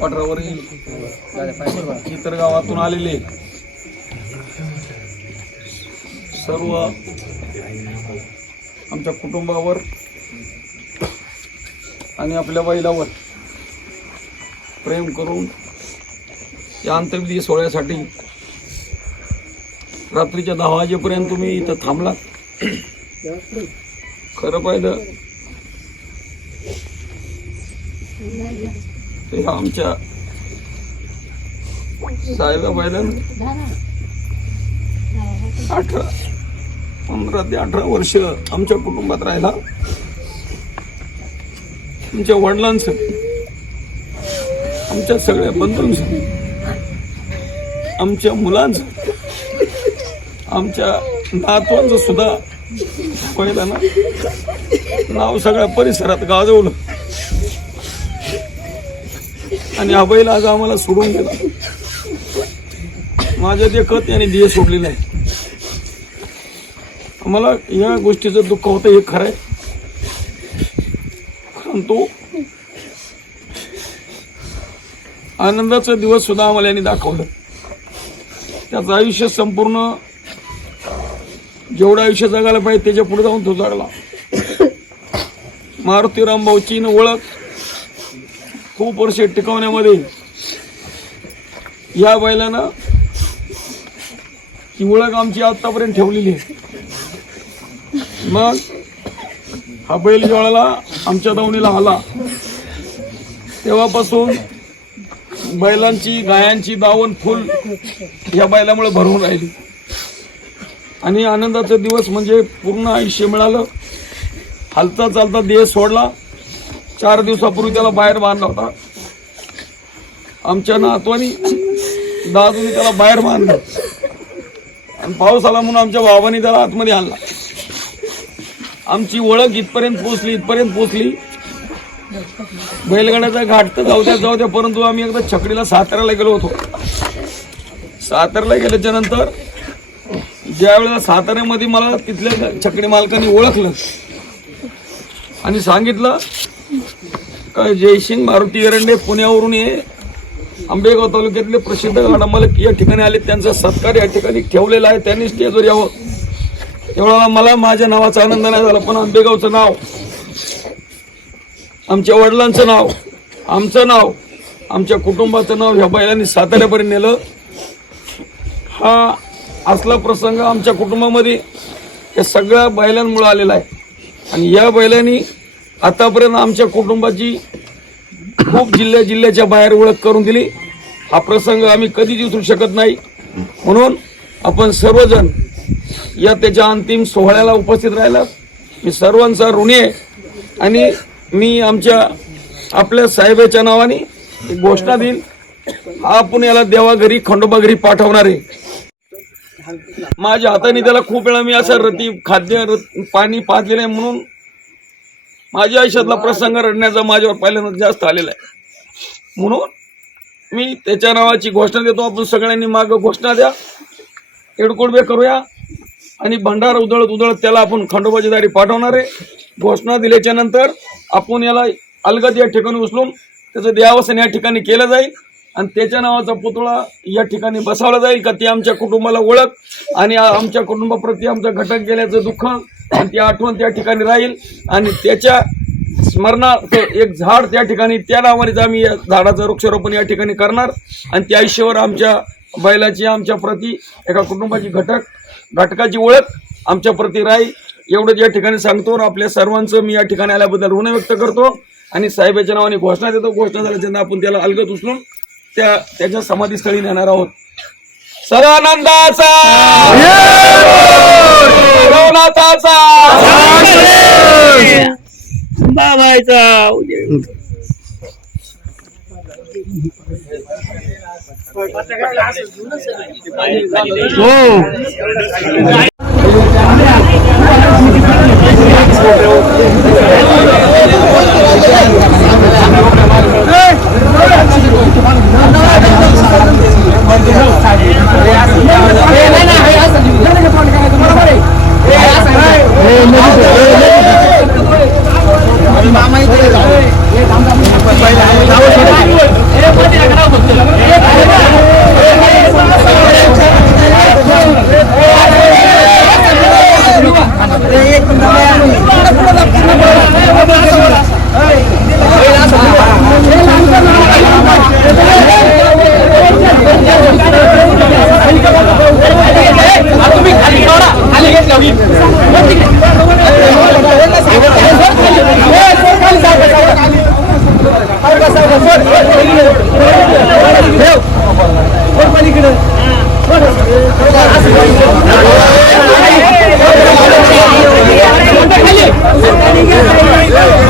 पठारावरील इतर गावातून आलेले. सर्व आमच्या कुटुंबावर आणि आपल्या बैलावर प्रेम करून या अंत्यविधी सोहळ्यासाठी रात्रीच्या दहा वाजेपर्यंत तुम्ही इथं थांबलात. खरं पाहिलं हे आमच्या साहेबा बैलानं अठरा पंधरा ते अठरा वर्ष आमच्या कुटुंबात राहिला. आमच्या वडिलांचं आमच्या सगळ्या बंधूंचं आमच्या मुलांचं आमच्या नातवांचं सुद्धा पहिला ना नाव सगळ्या परिसरात गाजवलं. आणि हा बैल आज आम्हाला सोडून गेला. माझ्या ते खत याने ध्येय सोडलेलं आहे. आम्हाला या गोष्टीचं दुःख होतं हे खरं आहे. परंतु आनंदाचा दिवस सुद्धा आम्हाला यांनी दाखवलं. त्याचं आयुष्य संपूर्ण जेवढं आयुष्य जगायला पाहिजे त्याच्या पुढे जाऊन तो जगला. मारुती रामभाऊची न ओळख खूप वर्षे टिकवण्यामध्ये. या बैलानं ही ओळख आमची आतापर्यंत ठेवलेली आहे. मग हा बैल ज्यावेळेला आमच्या दावणीला आला. तेव्हापासून बैलांची गायांची दावण फुल या बैलामुळे भरून राहिली. आणि आनंदाचा दिवस म्हणजे पूर्ण आयुष्य मिळालं. हालता चालता देह सोडला. चार दिवसापूर्वी त्याला बाहेर बांधला होता. आमच्या नातवानी दादूनी त्याला बाहेर बांधलं. आणि पाऊस आला म्हणून आमच्या बाबांनी त्याला आतमध्ये आणला. आमची ओळख इथपर्यंत पोचली इथपर्यंत पोचली बैलगाड्याचा घाट तर जाऊ द्या जाऊ द्या परंतु आम्ही एकदा छकडीला साताऱ्याला गेलो होतो. साताऱ्याला गेल्याच्यानंतर ज्यावेळेला साताऱ्यामध्ये मला तिथल्या छकडी मालकाने ओळखलं आणि सांगितलं जयसिंग मारुती एरंडे पुण्यावरून हे आंबेगाव तालुक्यातले प्रसिद्ध गाडा मालक या ठिकाणी आले. त्यांचा सत्कार या ठिकाणी ठेवलेला आहे. त्यांनी स्टेजवर यावं. एवढा मला माझ्या नावाचा आनंद नाही झाला पण आंबेगावचं नाव आमच्या वडिलांचं नाव आमचं नाव आमच्या कुटुंबाचं नाव ह्या बैलांनी साताऱ्यापर्यंत नेलं. हा असला प्रसंग आमच्या कुटुंबामध्ये या सगळ्या बैलांमुळे आलेला आहे. आणि या बैलांनी आतापर्यंत आमच्या कुटुंबाची खूप जिल्ह्या जिल्ह्याच्या बाहेर ओळख करून दिली. हा प्रसंग आम्ही कधीच विसरू शकत नाही. म्हणून आपण सर्वजण या त्याच्या अंतिम सोहळ्याला उपस्थित राहिला. मी सर्वांचा ऋणी आहे. आणि मी आमच्या आपल्या साहेबाच्या नावाने एक घोषणा देईल आपण याला देवाघरी खंडोबा घरी पाठवणार आहे. माझ्या हाताने त्याला खूप वेळा मी असं रती खाद्य रत- पाणी पाजलेलं आहे म्हणून माझ्या आयुष्यातला प्रसंग रडण्याचा माझ्यावर पहिल्यांदा जास्त आलेला आहे. म्हणून मी त्याच्या नावाची घोषणा देतो. आपण सगळ्यांनी माग घोषणा द्या. एडकोडबे करूया. आणि भंडार उधळत उधळत त्याला आपण खंडोबाची दारी पाठवणार आहे. घोषणा दिल्याच्या नंतर आपण याला अलगद या ठिकाणी उचलून त्याचं देहावसन या ठिकाणी केलं जाईल. आणि त्याच्या नावाचा पुतळा या ठिकाणी बसवला जाईल का ती आमच्या कुटुंबाला ओळख आणि आमच्या कुटुंबाप्रती आमचा घटक गेल्याचं दुःख आणि ती आठवण त्या ठिकाणी राहील. आणि त्याच्या स्मरणार्थ एक झाड त्या ठिकाणी त्या नावानेच आम्ही या झाडाचं वृक्षारोपण या ठिकाणी करणार. आणि त्या आयुष्यावर आमच्या बैलाची आमच्या प्रती एका कुटुंबाची घटक घटकाची ओळख आमच्या प्रती राहील. एवढंच या ठिकाणी सांगतो आणि आपल्या सर्वांचं मी या ठिकाणी आल्याबद्दल ऋण व्यक्त करतो. आणि साहेबाच्या नावाने घोषणा देतो. घोषणा झाल्याच्या आपण त्याला अलगत उचलून त्या त्याच्या समाधीस्थळी नेणार आहोत. सर्वानंदाचा भगवनाथाचा बाबायचा मामा Yeah.